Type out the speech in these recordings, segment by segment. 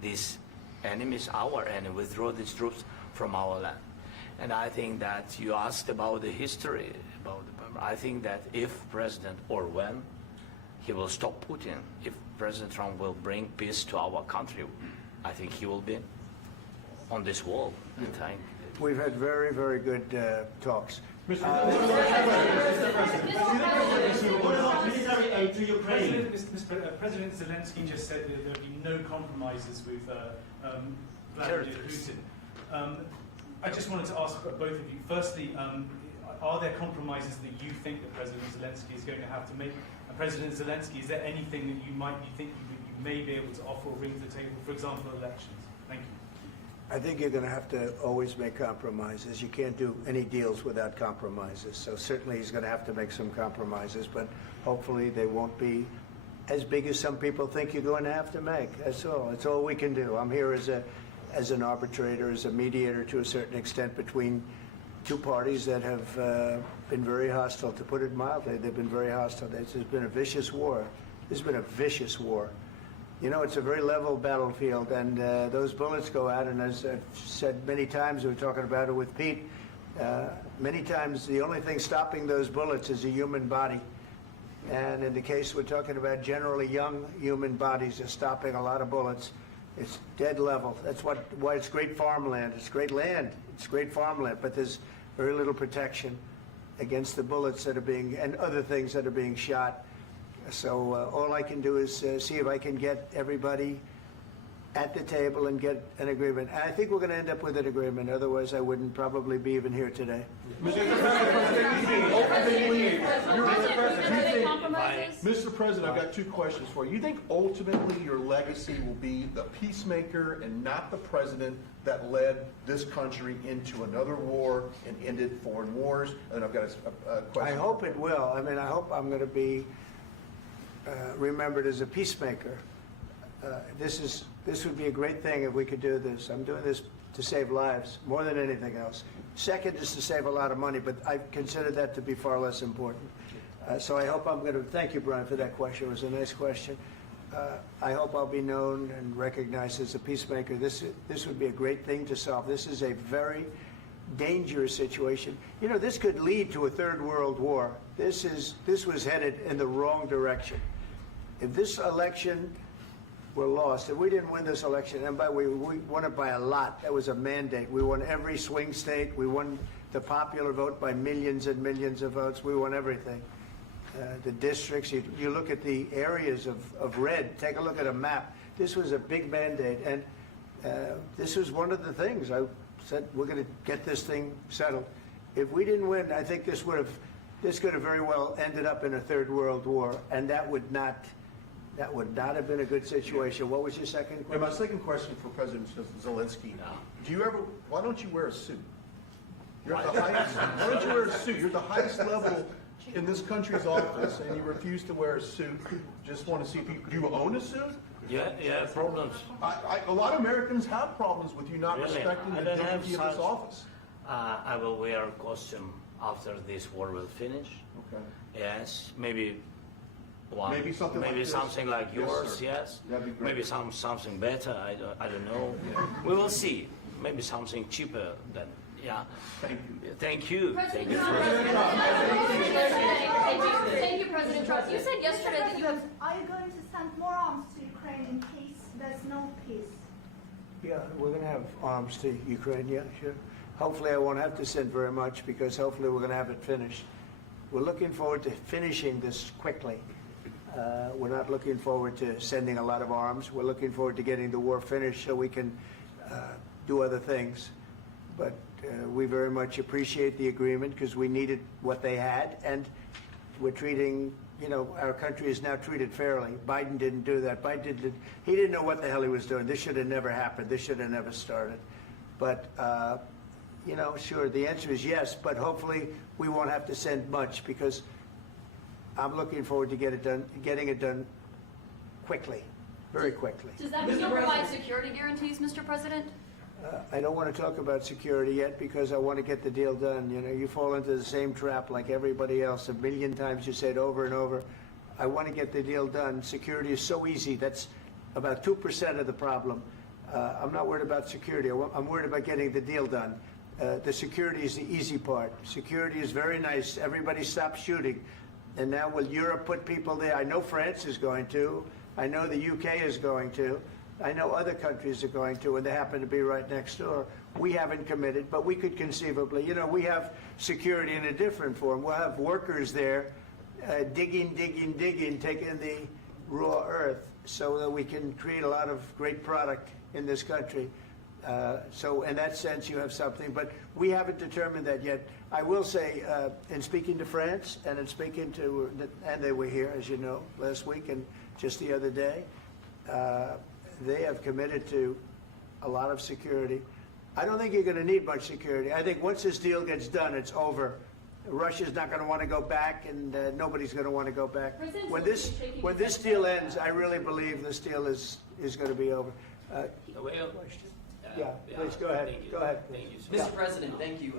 these enemies, our enemy, withdraw these troops from our land. And I think that you asked about the history, I think that if President, or when, he will stop Putin, if President Trump will bring peace to our country, I think he will be on this wall. We've had very, very good talks. Mr. Military aid to Ukraine. President Zelensky just said that there would be no compromises with Vladimir Putin. I just wanted to ask both of you, firstly, are there compromises that you think that President Zelensky is going to have to make? And President Zelensky, is there anything that you think you may be able to offer or bring to the table, for example, elections? Thank you. I think you're going to have to always make compromises. You can't do any deals without compromises. So certainly he's going to have to make some compromises, but hopefully they won't be as big as some people think you're going to have to make. That's all. That's all we can do. I'm here as an arbitrator, as a mediator to a certain extent between two parties that have been very hostile, to put it mildly. They've been very hostile. There's been a vicious war. There's been a vicious war. You know, it's a very level battlefield, and those bullets go out, and as I've said many times, we were talking about it with Pete, many times the only thing stopping those bullets is a human body. And in the case we're talking about, generally young human bodies are stopping a lot of bullets. It's dead level. That's why it's great farmland. It's great land. It's great farmland, but there's very little protection against the bullets that are being, and other things that are being shot. So all I can do is see if I can get everybody at the table and get an agreement. And I think we're going to end up with an agreement. Otherwise, I wouldn't probably be even here today. Mr. President, I've got two questions for you. You think ultimately your legacy will be the peacemaker and not the president that led this country into another war and ended foreign wars? And I've got a question. I hope it will. I mean, I hope I'm going to be remembered as a peacemaker. This would be a great thing if we could do this. I'm doing this to save lives more than anything else. Second is to save a lot of money, but I consider that to be far less important. So I hope I'm going to, thank you, Brian, for that question. It was a nice question. I hope I'll be known and recognized as a peacemaker. This would be a great thing to solve. This is a very dangerous situation. You know, this could lead to a third world war. This was headed in the wrong direction. If this election were lost, if we didn't win this election, and by the way, we won it by a lot. That was a mandate. We won every swing state. We won the popular vote by millions and millions of votes. We won everything. The districts, you look at the areas of red, take a look at a map. This was a big mandate, and this was one of the things. I said, we're going to get this thing settled. If we didn't win, I think this could have very well ended up in a third world war, and that would not have been a good situation. What was your second question? And my second question for President Zelensky, why don't you wear a suit? You're at the highest, why don't you wear a suit? You're at the highest level in this country's office, and you refuse to wear a suit. Just want to see if do you own a suit? Yeah, problems. A lot of Americans have problems with you not respecting the dignity of this office. I will wear a costume after this war will finish. Okay. Yes, maybe something like yours. Yes. That'd be great. Maybe something better. I don't know. Yeah. We will see. Maybe something cheaper than. Yeah. Thank you. Thank you. President Trump. Thank you, President Trump. You said yesterday that you have. Are you going to send more arms to Ukraine in case there's no peace? Yeah, we're going to have arms to Ukraine, yeah, sure. Hopefully I won't have to send very much, because hopefully we're going to have it finished. We're looking forward to finishing this quickly. We're not looking forward to sending a lot of arms. We're looking forward to getting the war finished so we can do other things. But we very much appreciate the agreement, because we needed what they had, and we're treating, you know, our country is now treated fairly. Biden didn't do that. He didn't know what the hell he was doing. This should have never happened. This should have never started. But, you know, sure, the answer is yes, but hopefully we won't have to send much, because I'm looking forward to getting it done quickly, very quickly. Does that mean you'll provide security guarantees, Mr. President? I don't want to talk about security yet, because I want to get the deal done. You know, you fall into the same trap like everybody else. A million times you say it over and over. I want to get the deal done. Security is so easy. That's about 2% of the problem. I'm not worried about security. I'm worried about getting the deal done. The security is the easy part. Security is very nice. Everybody stopped shooting. And now will Europe put people there? I know France is going to. I know the UK is going to. I know other countries are going to, and they happen to be right next door. We haven't committed, but we could conceivably. You know, we have security in a different form. We'll have workers there digging, taking the raw earth so that we can create a lot of great product in this country. So in that sense, you have something, but we haven't determined that yet. I will say, in speaking to France and in speaking to, and they were here, as you know, last week and just the other day, they have committed to a lot of security. I don't think you're going to need much security. I think once this deal gets done, it's over. Russia's not going to want to go back, and nobody's going to want to go back. When this deal ends, I really believe this deal is going to be over. Yeah, please go ahead. Go ahead. Thank you. Mr. President, thank you.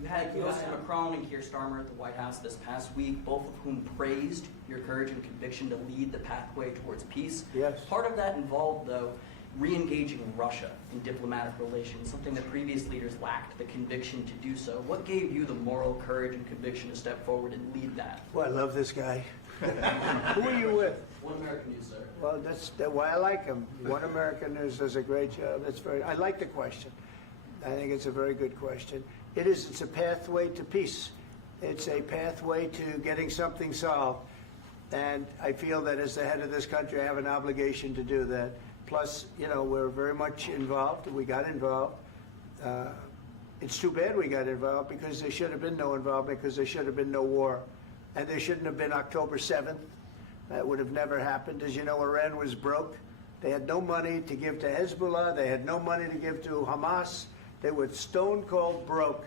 You hosted Macron and Keir Starmer at the White House this past week, both of whom praised your courage and conviction to lead the pathway towards peace. Yes. Part of that involved, though, re-engaging Russia in diplomatic relations, something that previous leaders lacked the conviction to do so. What gave you the moral courage and conviction to step forward and lead that? Well, I love this guy. Who are you with? One American News, sir. Well, that's why I like him. One American News does a great job. I like the question. I think it's a very good question. It's a pathway to peace. It's a pathway to getting something solved. And I feel that as the head of this country, I have an obligation to do that. Plus, you know, we're very much involved. We got involved. It's too bad we got involved because there should have been no involvement, because there should have been no war. And there shouldn't have been October 7th. That would have never happened. As you know, Iran was broke. They had no money to give to Hezbollah. They had no money to give to Hamas. They were stone cold broke.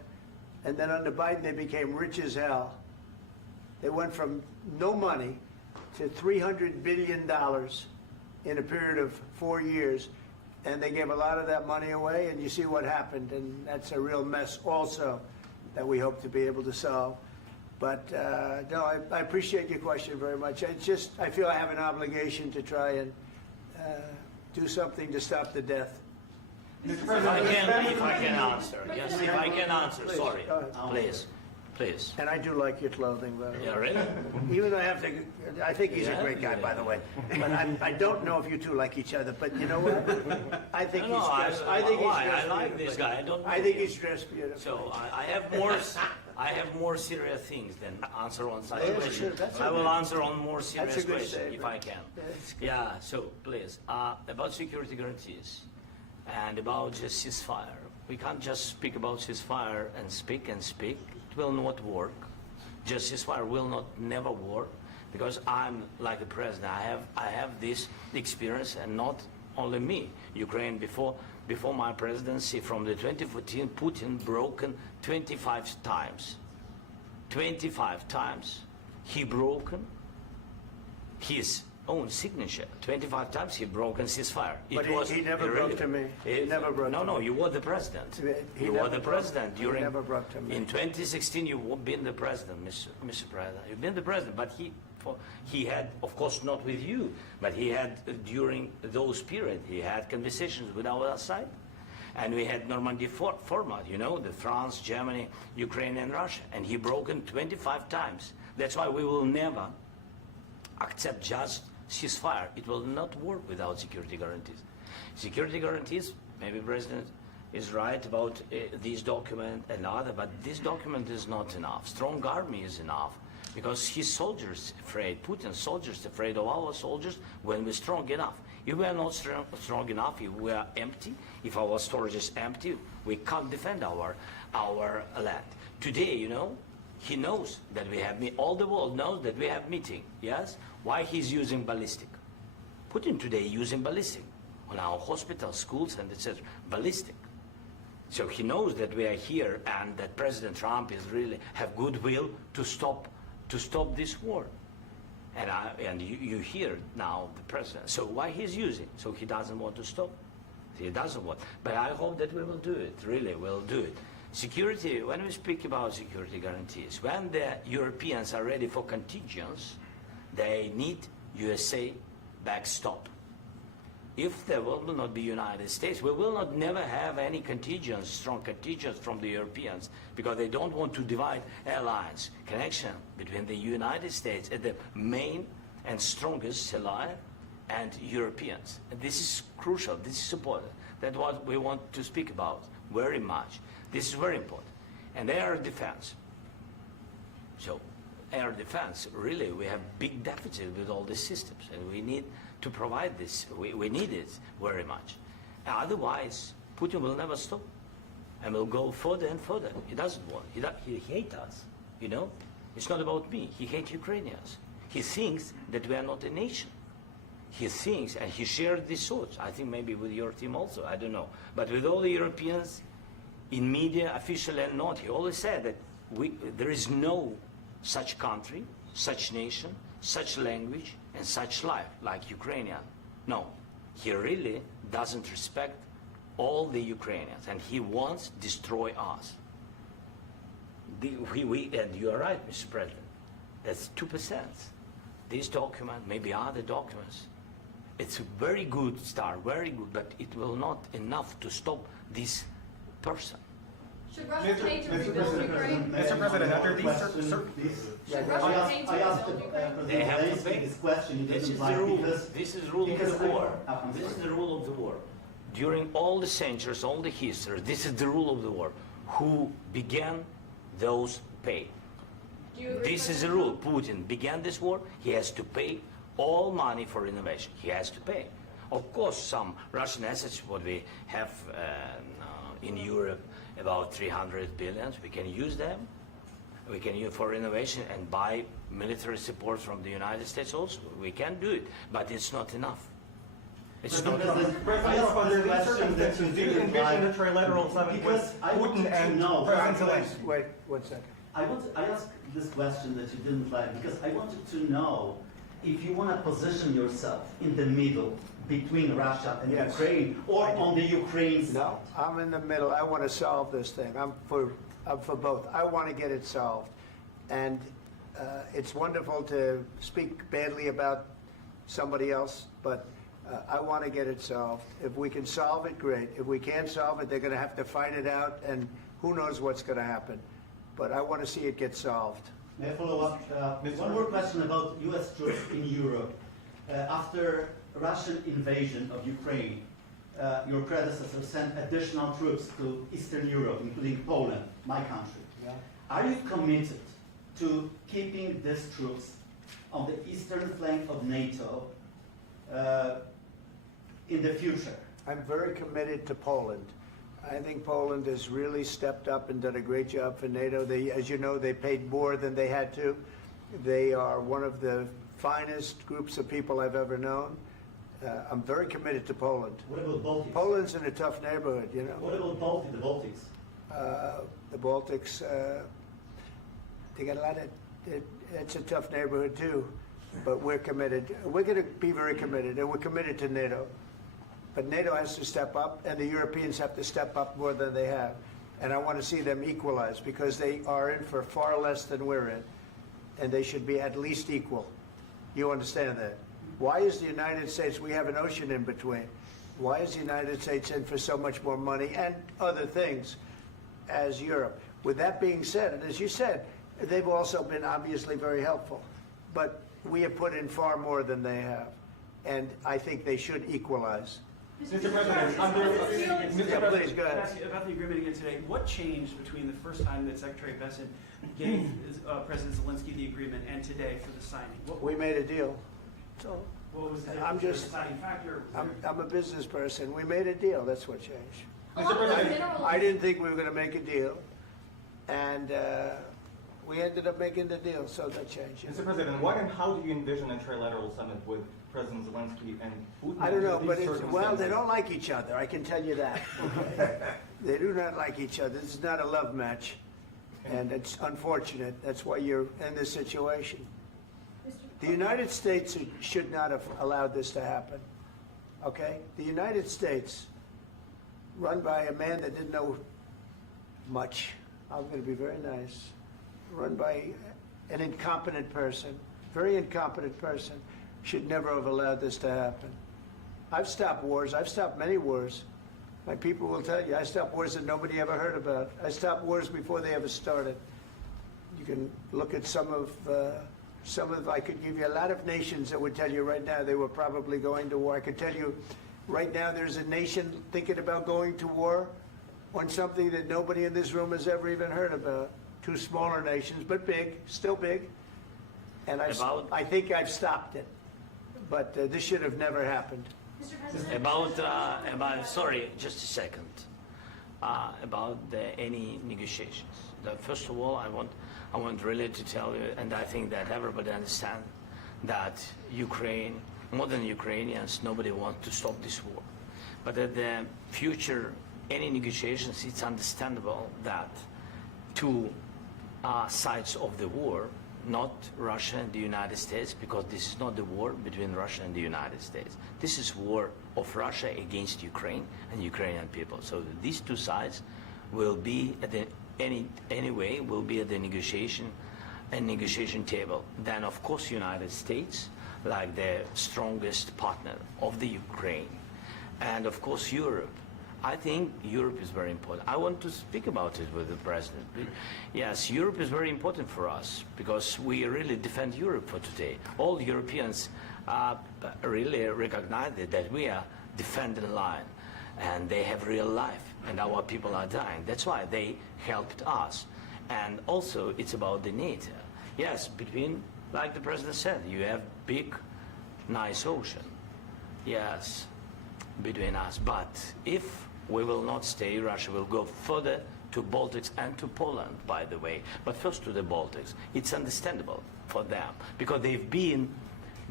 And then under Biden, they became rich as hell. They went from no money to $300 billion in a period of 4 years. And they gave a lot of that money away, and you see what happened. And that's a real mess also that we hope to be able to solve. But no, I appreciate your question very much. It's just, I feel I have an obligation to try and do something to stop the death. If I can answer, yes, if I can answer, Please, sorry, go ahead. please. And I do like your clothing, by the way. Yeah, really? Even though I think he's a Yeah, great guy, yeah. by the way. But I don't know if you two like each other. But you know what? I think No, he's dressed. I think he's dressed I like this beautifully. guy. I don't know I think him. he's dressed beautifully. So I have more serious things than answer on side Yes, question. that's I will okay. answer on more serious That's a good question statement. if I can. That's good. Yeah. So please, about security guarantees and about just ceasefire. We can't just speak about ceasefire and speak. It will not work. Just ceasefire will never work, because I'm like the president. I have this experience, and not only me. Ukraine before my presidency, from the 2014, Putin broken 25 times. 25 times he broken his own signature. 25 times he broken ceasefire. But he never broke to me. He never broke to me. No, you were the president. You were the president during. He never broke to me. In 2016, you've been the president, Mr. President. You've been the president, but he had, of course, not with you, but he had during those periods. He had conversations with our side, and we had Normandy format. You know, the France, Germany, Ukraine, and Russia, and he broken 25 times. That's why we will never accept just ceasefire. It will not work without security guarantees. Security guarantees, maybe President is right about this document and other, but this document is not enough. Strong army is enough, because his soldiers afraid, Putin's soldiers afraid of our soldiers when we're strong enough. If we are not strong enough, if we are empty, if our storage is empty, we can't defend our land. Today, you know, he knows that we have all the world knows that we have meeting. Yes, why he's using ballistic? Putin today using ballistic on our hospitals, schools, and etc. Ballistic. So he knows that we are here, and that President Trump is really have goodwill to stop this war. And you hear now the president. So why he's using? So he doesn't want to stop. He doesn't want. But I hope that we will do it. Really, we'll do it. Security, when we speak about security guarantees, when the Europeans are ready for contingents, they need USA backstop. if there will not be United States, we will not never have any contingents, strong contingents from the Europeans, because they don't want to divide alliance, connection between the United States and the main and strongest ally and Europeans. And this is crucial, this is important. That's what we want to speak about very much. This is very important. And air defense. So air defense, really, we have big deficit with all these systems, and we need to provide this. We need it very much. Otherwise, Putin will never stop, and will go further and further. He doesn't want. He hates us. You know, it's not about me. He hates Ukrainians. He thinks that we are not a nation. He thinks, and he shared these thoughts. I think maybe with your team also. I don't know, but with all the Europeans, in media, official and not, he always said that there is no such country, such nation, such language, and such life like Ukrainian. No, he really doesn't respect all the Ukrainians, and he wants to destroy us. And you are right, Mr. President. That's 2%. This document, maybe other documents, it's a very good start, very good, but it will not enough to stop this person. Should Russia pay to rebuild Ukraine? Mr. President, under these Should Russia pay to rebuild Ukraine? They have to pay. this question. This is the rule. This is the rule of the war. This is the rule of the war. During all the centuries, all the history, this is the rule of the war. Who began, those pay. Do you agree This with is the rule. Putin began this war. He has to pay all money for innovation. He has to pay. Of course, some Russian assets, what we have in Europe, about 300 billion, we can use them. We can use for innovation and buy military support from the United States also. We can do it, but it's not enough. It's not enough. President, under these circumstances, do you envision a trilateral summit with Putin and President Zelensky? Wait 1 second. I asked this question that you didn't like because I wanted to know if you want to position yourself in the middle between Russia and Yes. Ukraine or on the Ukraine side. No, I'm in the middle. I want to solve this thing. I'm for both. I want to get it solved. And it's wonderful to speak badly about somebody else, but I want to get it solved. If we can solve it, great. If we can't solve it, they're going to have to fight it out, and who knows what's going to happen. But I want to see it get solved. May I follow up? One more question about U.S. troops in Europe. After Russian invasion of Ukraine, your predecessor sent additional troops to Eastern Europe, including Poland, my country. Yeah. Are you committed to keeping these troops on the eastern flank of NATO in the future? I'm very committed to Poland. I think Poland has really stepped up and done a great job for NATO. As you know, they paid more than they had to. They are one of the finest groups of people I've ever known. I'm very committed to Poland. What about Baltics? Poland's in a tough neighborhood, you know. What about the Baltics? The Baltics, they got a lot of, it's a tough neighborhood too, but we're committed. We're going to be very committed, and we're committed to NATO. But NATO has to step up, and the Europeans have to step up more than they have. And I want to see them equalize, because they are in for far less than we're in, and they should be at least equal. You understand that? Why is the United States, we have an ocean in between, why is the United States in for so much more money and other things as Europe? With that being said, and as you said, they've also been obviously very helpful, but we have put in far more than they have, and I think they should equalize. Mr. President, Yeah, please, go ahead. Ask you about the agreement again today. What changed between the first time that Secretary Bessent gave President Zelensky the agreement and today for the signing? We made a deal. So What was the I'm just- deciding factor? I'm a business person. We made a deal. That's what changed. Along with minerals. I didn't think we were going to make a deal, and we ended up making the deal, so that changed. Mr. President, what and how do you envision a trilateral summit with President Zelensky and Putin? I don't know, under but these well, they circumstances? don't like each other. I can tell you that. Okay? They do not like each other. This is not a love match, and it's unfortunate. That's why you're in this situation. The United States should not have allowed this to happen. Okay? The United States, run by a man that didn't know much. I'm going to be very nice. Run by an incompetent person, very incompetent person, should never have allowed this to happen. I've stopped wars. I've stopped many wars. My people will tell you, I stopped wars that nobody ever heard about. I stopped wars before they ever started. You can look at some of, I could give you a lot of nations that would tell you right now they were probably going to war. I could tell you right now there's a nation thinking about going to war on something that nobody in this room has ever even heard about. Two smaller nations, but big, still big. And I think I've stopped it. But this should have never happened. Mr. President, Sorry, just a second. About any negotiations. First of all, I want really to tell you, and I think that everybody understands that Ukraine, modern Ukrainians, nobody wants to stop this war. But at the future, any negotiations, it's understandable that two sides of the war, not Russia and the United States, because this is not the war between Russia and the United States. This is war of Russia against Ukraine and Ukrainian people. So these two sides will be at the anyway will be at the negotiation table. Then of course United States, like the strongest partner of the Ukraine, and of course Europe. I think Europe is very important. I want to speak about it with the president. Yes, Europe is very important for us because we really defend Europe for today. All Europeans really recognize that we are defending line, and they have real life, and our people are dying. That's why they helped us. And also, it's about the NATO. Yes, between, like the president said, you have big, nice ocean. Yes, between us. But if we will not stay, Russia will go further to Baltics and to Poland, by the way. But first to the Baltics. It's understandable for them because they've been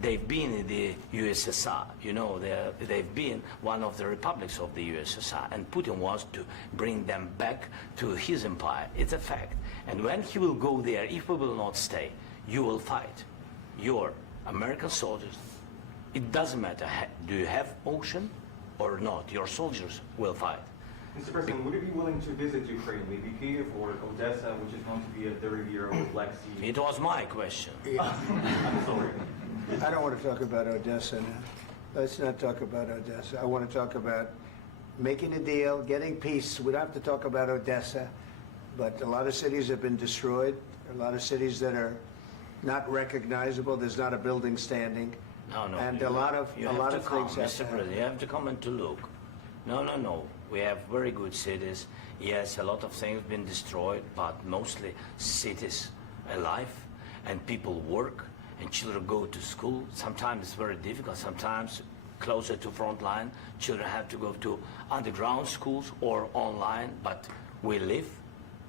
in the USSR. You know, they've been one of the republics of the USSR, and Putin wants to bring them back to his empire. It's a fact. And when he will go there, if we will not stay, you will fight. Your American soldiers, it doesn't matter, do you have ocean or not, your soldiers will fight. Mr. President, would you be willing to visit Ukraine, maybe Kyiv or Odessa, which is going to be at the riviera with Black Sea? It was my question. I'm sorry. I don't want to talk about Odessa now. Let's not talk about Odessa. I want to talk about making a deal, getting peace. We don't have to talk about Odessa, but a lot of cities have been destroyed. A lot of cities that are not recognizable. There's not a building standing. No. And a lot of things Mr. President, you have to come and to look. No. We have very good cities. Yes, a lot of things been destroyed, but mostly cities alive, and people work, and children go to school. Sometimes it's very difficult. Sometimes closer to front line, children have to go to underground schools or online. But we live.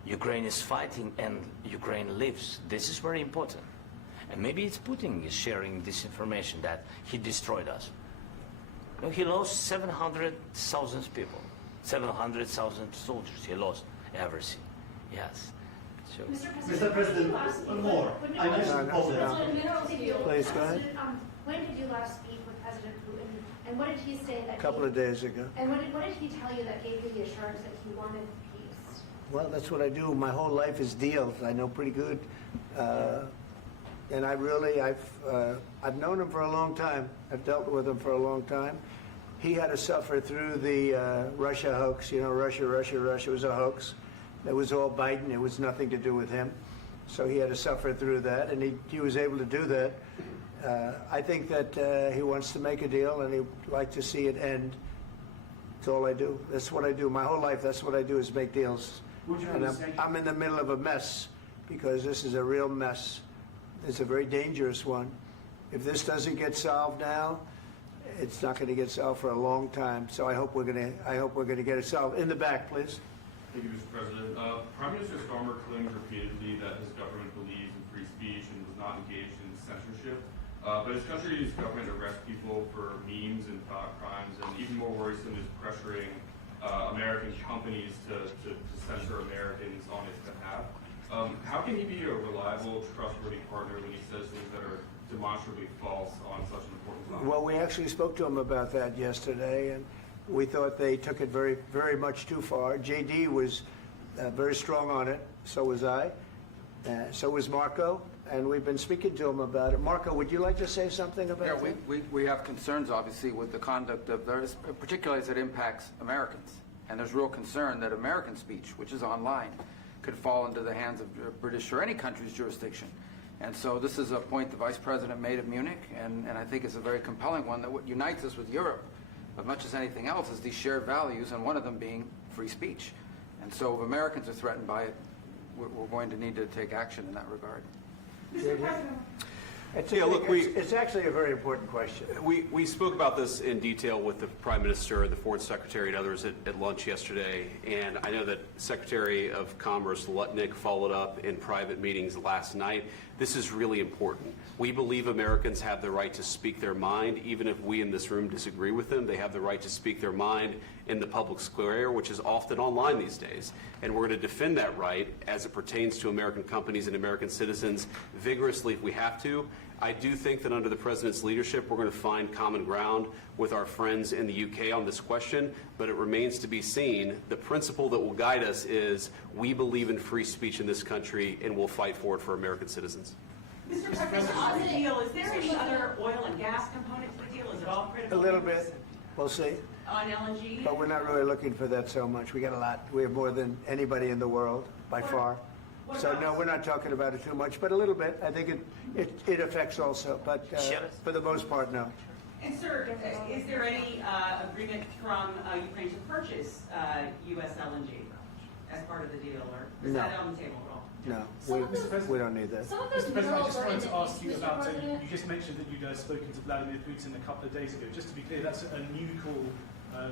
Ukraine is fighting, and Ukraine lives. This is very important. And maybe it's Putin is sharing this information that he destroyed us. No, he lost 700,000 people, 700,000 soldiers. He lost everything. Yes. So. Mr. President, one more. I mentioned Poland. Please, go ahead. When did you last speak with President Putin, and what did he say that? A couple of days ago. And what did he tell you that gave you the assurance that he wanted peace? Well, that's what I do. My whole life is deals. I know pretty good. And I've known him for a long time. I've dealt with him for a long time. He had to suffer through the Russia hoax. You know, Russia was a hoax. It was all Biden. It was nothing to do with him. So he had to suffer through that, and he was able to do that. I think that he wants to make a deal, and he'd like to see it end. That's all I do. That's what I do. My whole life, that's what I do is make deals. And I'm in the middle of a mess because this is a real mess. It's a very dangerous one. If this doesn't get solved now, it's not going to get solved for a long time. So I hope we're going to get it solved. In the back, please. Thank you, Mr. President. Prime Minister Starmer claimed repeatedly that his government believes in free speech and was not engaged in censorship. But his country's government arrests people for memes and thought crimes, and even more worrisome is pressuring American companies to censor Americans on his behalf. How can he be a reliable, trustworthy partner when he says things that are demonstrably false on such an important topic? Well, we actually spoke to him about that yesterday, and we thought they took it very, very much too far. JD was very strong on it. So was I. So was Marco. and we've been speaking to him about it. Marco, would you like to say something about that? We have concerns, obviously, with the conduct of theirs, particularly as it impacts Americans. And there's real concern that American speech, which is online, could fall into the hands of British or any country's jurisdiction. And so this is a point the Vice President made at Munich, and I think it's a very compelling one, that what unites us with Europe, as much as anything else, is these shared values, and one of them being free speech. And so if Americans are threatened by it, we're going to need to take action in that regard. Mr. President. It's actually a very important question. We spoke about this in detail with the Prime Minister, the Foreign Secretary, and others at lunch yesterday, and I know that Secretary of Commerce Lutnick followed up in private meetings last night. This is really important. We believe Americans have the right to speak their mind, even if we in this room disagree with them. They have the right to speak their mind in the public square, which is often online these days. And we're going to defend that right as it pertains to American companies and American citizens vigorously if we have to. I do think that under the President's leadership, we're going to find common ground with our friends in the UK on this question, but it remains to be seen. The principle that will guide us is we believe in free speech in this country, and we'll fight for it for American citizens. Mr. President, on the deal, is there any other oil and gas component to the deal? Is it all critical? A little bit. We'll see. On LNG? But we're not really looking for that so much. We got a lot. We have more than anybody in the world, by far. So no, we're not talking about it too much, but a little bit. I think it affects also, but for the most part, no. And sir, is there any agreement from Ukraine to purchase U.S. LNG as part of the deal, or is that on the table at all? No, we don't need that. Mr. President, I just wanted to ask you about, you just mentioned that you'd spoken to Vladimir Putin a couple of days ago. Just to be clear, that's a new call,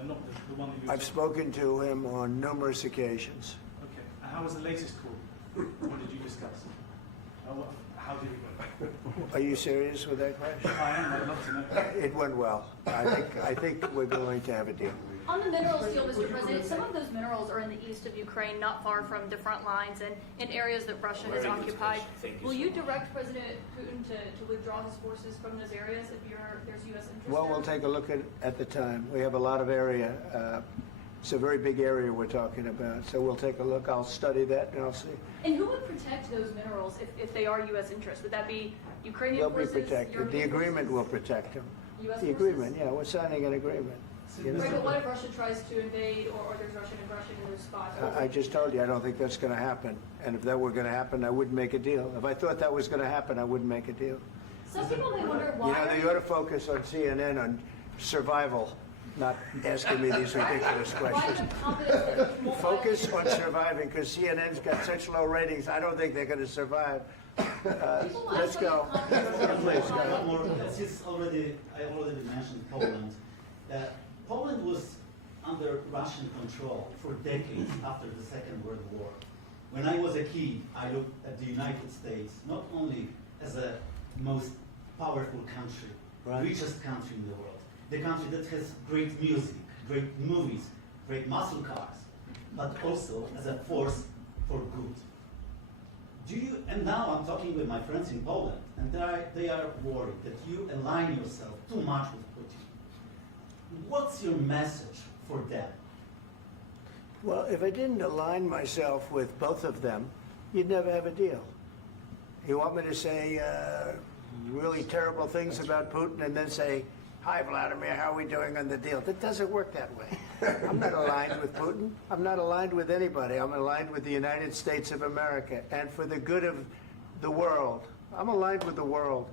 not the one that you... I've spoken to him on numerous occasions. Okay. And how was the latest call? What did you discuss? How did it go? Are you serious with that question? I am. I'd love to know. It went well. I think we're going to have a deal. On the minerals deal, Mr. President, some of those minerals are in the east of Ukraine, not far from the front lines and in areas that Russia has occupied. Will you direct President Putin to withdraw his forces from those areas if there's U.S. interest Well, there? we'll take a look at the time. We have a lot of area. It's a very big area we're talking about, so we'll take a look. I'll study that and I'll see. And who would protect those minerals if they are U.S. interests? Would that be Ukrainian They'll forces? be protected. European The agreement forces? will protect them. U.S. The forces? agreement, yeah, we're signing an agreement. You know? Right, but what if Russia tries to invade or there's Russian aggression in those spots? I just told you, I don't think that's going to happen. And if that were going to happen, I wouldn't make a deal. If I thought that was going to happen, I wouldn't make a deal. Some people may wonder why... You know, they ought to focus on CNN on survival, not asking me these ridiculous questions. Focus on surviving, because CNN's got such low ratings, I don't think they're going to survive. Let's go. Please, go ahead. One more. Since I already mentioned Poland. Poland was under Russian control for decades after the Second World War. When I was a kid, I looked at the United States not only as a most powerful country, richest country in the world, the country that has great music, great movies, great muscle cars, but also as a force for good. And now I'm talking with my friends in Poland, and they are worried that you align yourself too much with Putin. What's your message for them? Well, if I didn't align myself with both of them, you'd never have a deal. You want me to say really terrible things about Putin and then say, "Hi, Vladimir, how are we doing on the deal?" That doesn't work that way. I'm not aligned with Putin. I'm not aligned with anybody. I'm aligned with the United States of America. And for the good of the world, I'm aligned with the world.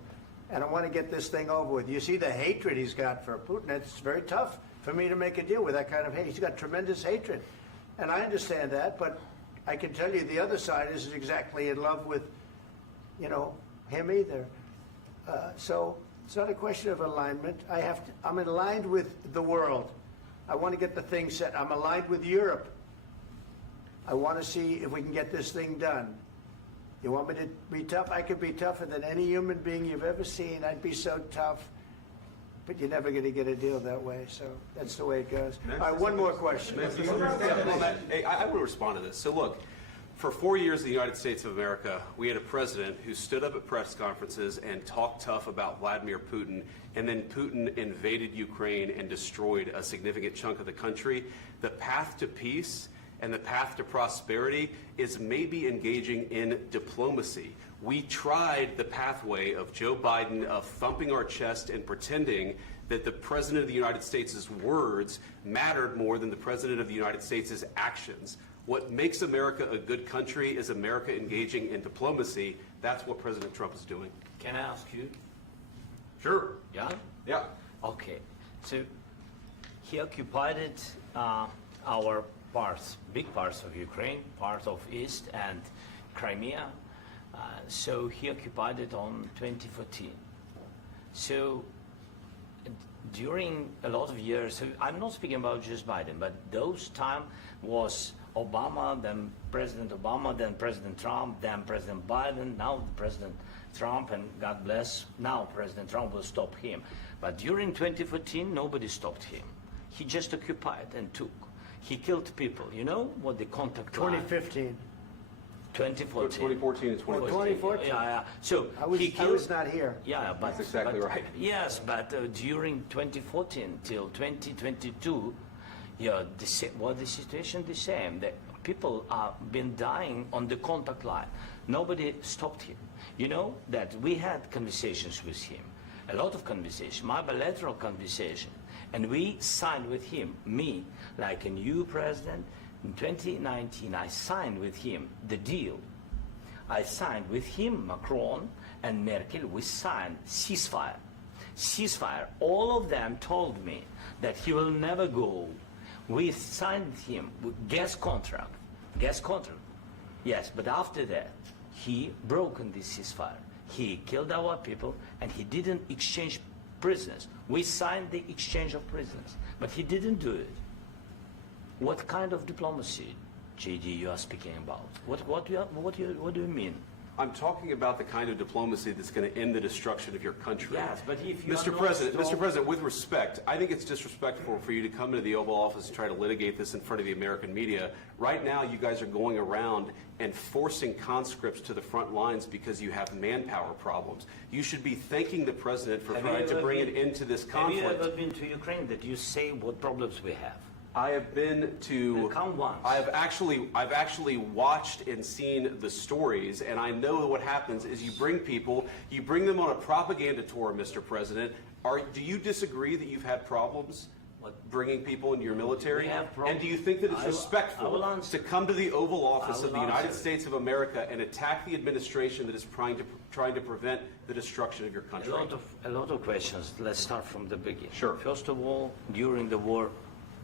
And I want to get this thing over with. You see the hatred he's got for Putin. It's very tough for me to make a deal with that kind of hate. He's got tremendous hatred. And I understand that, but I can tell you the other side isn't exactly in love with, him either. So it's not a question of alignment. I'm aligned with the world. I want to get the thing set. I'm aligned with Europe. I want to see if we can get this thing done. You want me to be tough? I could be tougher than any human being you've ever seen. I'd be so tough. But you're never going to get a deal that way, so that's the way it goes. All right, one more question. I will respond to this. So look, for 4 years in the United States of America, we had a president who stood up at press conferences and talked tough about Vladimir Putin, and then Putin invaded Ukraine and destroyed a significant chunk of the country. The path to peace and the path to prosperity is maybe engaging in diplomacy. We tried the pathway of Joe Biden of thumping our chest and pretending that the President of the United States' words mattered more than the President of the United States' actions. What makes America a good country is America engaging in diplomacy. That's what President Trump is doing. Can I ask you? Sure. Yeah? Yeah. Okay. So he occupied our parts, big parts of Ukraine, part of East and Crimea. So he occupied it on 2014. So during a lot of years, so I'm not speaking about just Biden, but those time was Obama, then President Obama, then President Trump, then President Biden, now President Trump, and God bless, now President Trump will stop him. But during 2014, nobody stopped him. He just occupied and took. He killed people. You know what the contact line? 2015. 2014. 2014 and 2014. Yeah. So I was not here. Yeah, but that's exactly right. Yes, but during 2014 till 2022, yeah, the situation the same. The people have been dying on the contact line. Nobody stopped him. You know that we had conversations with him, a lot of conversation, my bilateral conversation, and we signed with him, me, like a new president. In 2019, I signed with him the deal. I signed with him, Macron and Merkel, we signed ceasefire. Ceasefire. All of them told me that he will never go. We signed with him with gas contract. Gas contract. Yes, but after that, he broken this ceasefire. He killed our people and he didn't exchange prisoners. We signed the exchange of prisoners, but he didn't do it. What kind of diplomacy, JD, you are speaking about? What do you mean? I'm talking about the kind of diplomacy that's going to end the destruction of your country. Yes, but if you Mr. President, with respect, I think it's disrespectful for you to come into the Oval Office and try to litigate this in front of the American media. Right now, you guys are going around and forcing conscripts to the front lines because you have manpower problems. You should be thanking the President for trying to bring an end to this conflict. Have you ever been to Ukraine that you say what problems we have? I have been to. Come once. I've actually watched and seen the stories, and I know what happens is you bring them on a propaganda tour, Mr. President. Do you disagree that you've had problems bringing people into your military? And do you think that it's respectful to come to the Oval Office of the United States of America and attack the administration that is trying to prevent the destruction of your country? A lot of questions. Let's start from the beginning. Sure. First of all, during the war,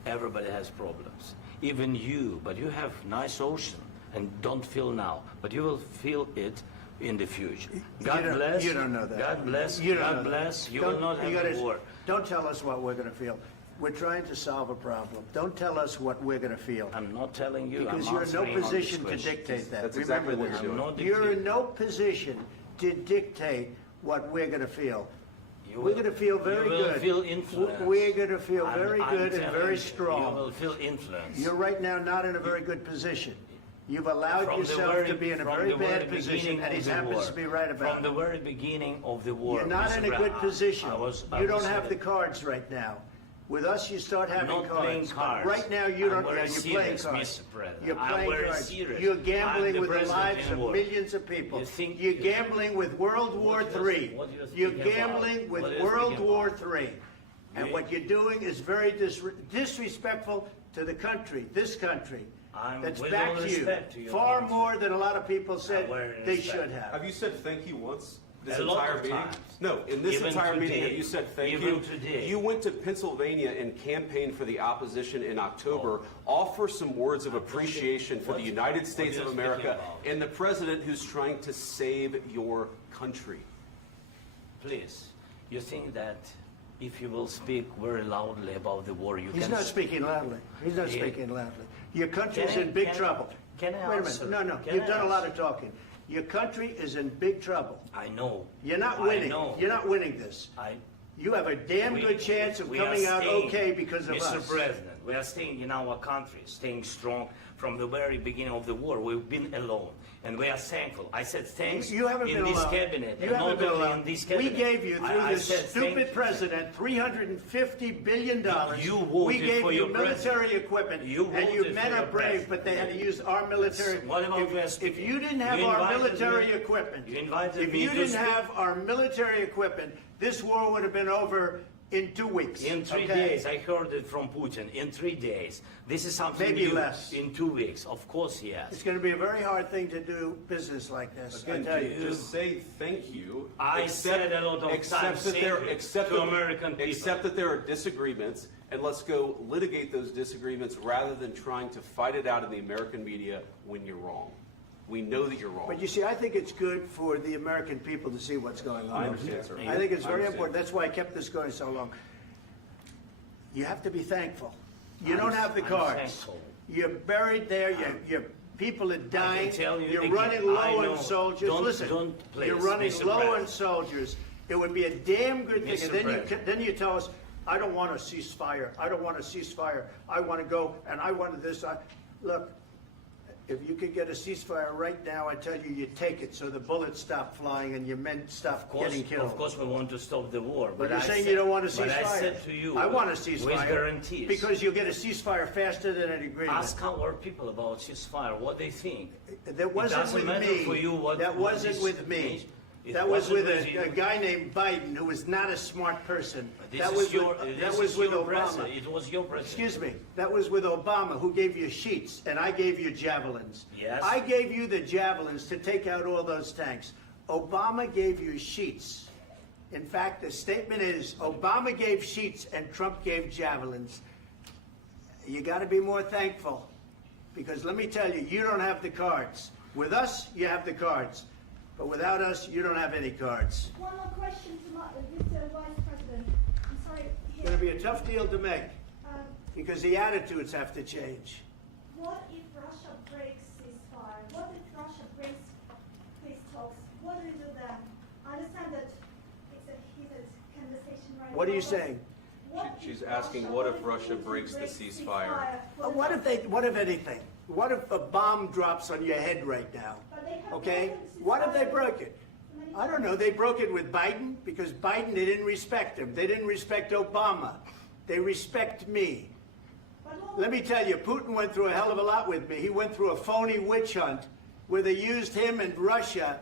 everybody has problems. Even you, but you have nice ocean and don't feel now, but you will feel it in the future. God bless. You don't know that. God bless. You don't God know bless. that. You will not have a war. Don't tell us what we're going to feel. We're trying to solve a problem. Don't tell us what we're going to feel. I'm not telling you. Because I'm you're in no answering on position this to question. dictate that. That's Remember exactly what this. you're doing. You're in no position to dictate what we're going to feel. We're going to feel very good. You will feel influence. We're going to feel very I'm good and telling very you, strong. You will feel influence. You're right now not in a very good position. You've allowed yourself to be in a very bad position, and he happens to be right about it. From the very beginning of the war. You're not in a good position. I You don't have the cards right now. With us, you start having not cards. playing cards. Right now, you don't. I'm very You're playing serious, cards. Mr. President. You're I'm playing very cards. serious. You're I'm gambling the with the president lives in of war. millions of people. You think- You're gambling with World War III. what you're You're speaking gambling about? with What you're World speaking War about? III. And what you're doing is very disrespectful to the country, this country. That's with back all to you. respect to your Far country. more than a lot of people said very they respect. should have. Have you said thank you once? This A lot entire of meeting? times. No, in this Even entire meeting, today. have you said thank Even you? today. You went to Pennsylvania and campaigned for the opposition in October. Offer some words of appreciation for the United States of you America speaking about? and the president who's trying to save your country. Please, you think that if you will speak very loudly about the war, you He's can... not speaking loudly. He's not Yeah. speaking loudly. Your country's Can I- in big can I- trouble. can I Wait a answer? minute. No. Can You've I done a lot answer? of talking. Your country is in big trouble. I know. You're not I winning. know. You're not winning this. You have a damn good chance of we coming are out staying. okay because of Mr. us. President, We are staying in our country, staying strong from the very beginning of the war. We've been alone, and we are thankful. I said thanks You haven't in been this alone. cabinet. You and haven't not been only alone. in this We cabinet. gave you, through I this said thank stupid president, $350 billion. You we voted gave for you your military equipment, You and you voted men for are your brave, president. but they had to use our military. What about West If you didn't have You our invited military me- equipment, You invited if me you to didn't speak. have our military equipment, this war would have been over in 2 weeks. In 3 okay? days, I heard it from Putin. In 3 days, this is something Maybe new. less. In 2 weeks, of course, yes. It's going to be a very hard thing to do business like this. I Again, tell you. just say thank you. I said a lot of except times that thank there, you except to that- American people. Except that there are disagreements, and let's go litigate those disagreements rather than trying to fight it out in the American media when you're wrong. We know that you're wrong. But you see, I think it's good for the American people to see what's going on. I understand, sir. I think it's I very understand. important. That's why I kept this going so long. You have to be thankful. You I'm- don't have the I'm cards. thankful. You're buried there. Your people are dying. tell you You're again, running I low know. on soldiers. Don't- Listen, don't, please, you're running Mr. low on President. soldiers. It would be a damn good thing. Mr. And then President. then you tell us, I don't want a ceasefire. I don't want a ceasefire. I want to go and I want this. Look, if you could get a ceasefire right now, I tell you, you take it so the bullets stop flying and your men stop getting killed. Of course, we want to stop the war. But you're I saying said- you don't want a ceasefire. But I said to you, I want a ceasefire. with guarantees. Because you'll get a ceasefire faster than an agreement. Ask our people about ceasefire, what they think. That wasn't doesn't with matter me. for you what- That what wasn't this with me. means. It That was wasn't with with you. a guy named Biden, who was not a smart person. This That is was your, with, this that was is with your Obama. president. It was your president. Excuse me. That was with Obama, who gave you sheets, and I gave you javelins. Yes. I gave you the javelins to take out all those tanks. Obama gave you sheets. In fact, the statement is Obama gave sheets and Trump gave javelins. You got to be more thankful, because let me tell you, you don't have the cards. With us, you have the cards. But without us, you don't have any cards. One more question to Mr. Vice President. I'm sorry. It's going to be a tough deal to make, Um, because the attitudes have to change. what if Russia breaks ceasefire? What if Russia breaks peace talks? What do we do then? I understand that it's a heated conversation right now. What are you but saying? what She's if asking, what if Russia Putin breaks the ceasefire? What if anything? What if a bomb drops on your head right now? But they have Okay? broken the What if they ceasefire broke it? many I don't know. They broke it with Biden because Biden, they didn't respect him. They didn't respect Obama. They respect me. But what- Let me tell you, Putin went through a hell of a lot with me. He went through a phony witch hunt where they used him and Russia.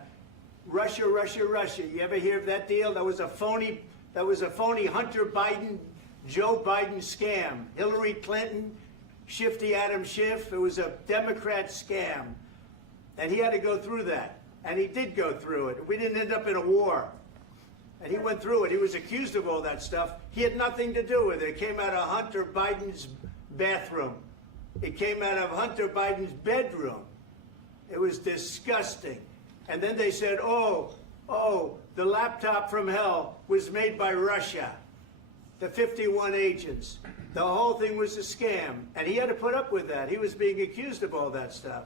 Russia. You ever hear of that deal? That was a phony Hunter Biden, Joe Biden scam. Hillary Clinton, Shifty Adam Schiff. It was a Democrat scam. And he had to go through that. And he did go through it. We didn't end up in a war. And he went through it. He was accused of all that stuff. He had nothing to do with it. It came out of Hunter Biden's bathroom. It came out of Hunter Biden's bedroom. It was disgusting. And then they said, oh, the laptop from hell was made by Russia. The 51 agents. The whole thing was a scam. And he had to put up with that. He was being accused of all that stuff.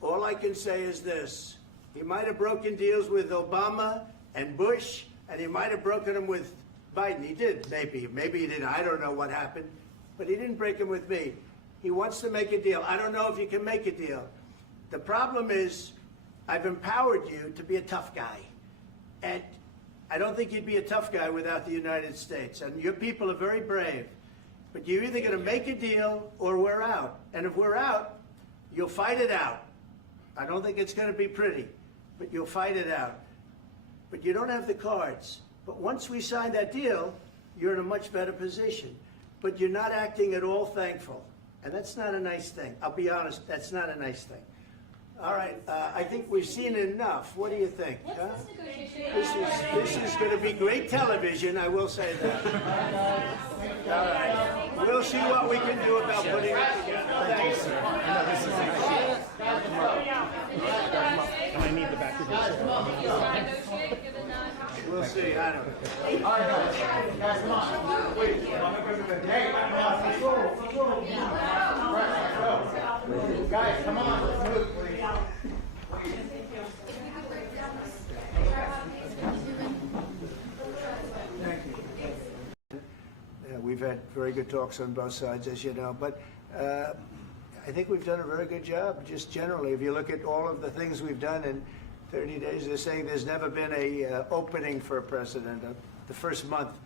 All I can say is this. He might have broken deals with Obama and Bush, and he might have broken them with Biden. He did, maybe. Maybe he didn't. I don't know what happened. But he didn't break them with me. He wants to make a deal. I don't know if you can make a deal. The problem is I've empowered you to be a tough guy. And I don't think you'd be a tough guy without the United States. And your people are very brave. But you're either going to make a deal or we're out. And if we're out, you'll fight it out. I don't think it's going to be pretty, but you'll fight it out. But you don't have the cards. But once we sign that deal, you're in a much better position. But you're not acting at all thankful. And that's not a nice thing. I'll be honest, that's not a nice thing. All right, I think we've seen enough. What do you think? Huh? This is going to be great television, I will say that. All right. We'll see what we can do about putting it together. Thanks. I need the back of We'll see. I don't know. All right, guys, come on. Wait. Hey, let's go. Guys, come on. Let's move, please. We've had very good talks on both sides, as you know. But I think we've done a very good job, just generally. If you look at all of the things we've done in 30 days, they're saying there's never been a opening for a president. The first month,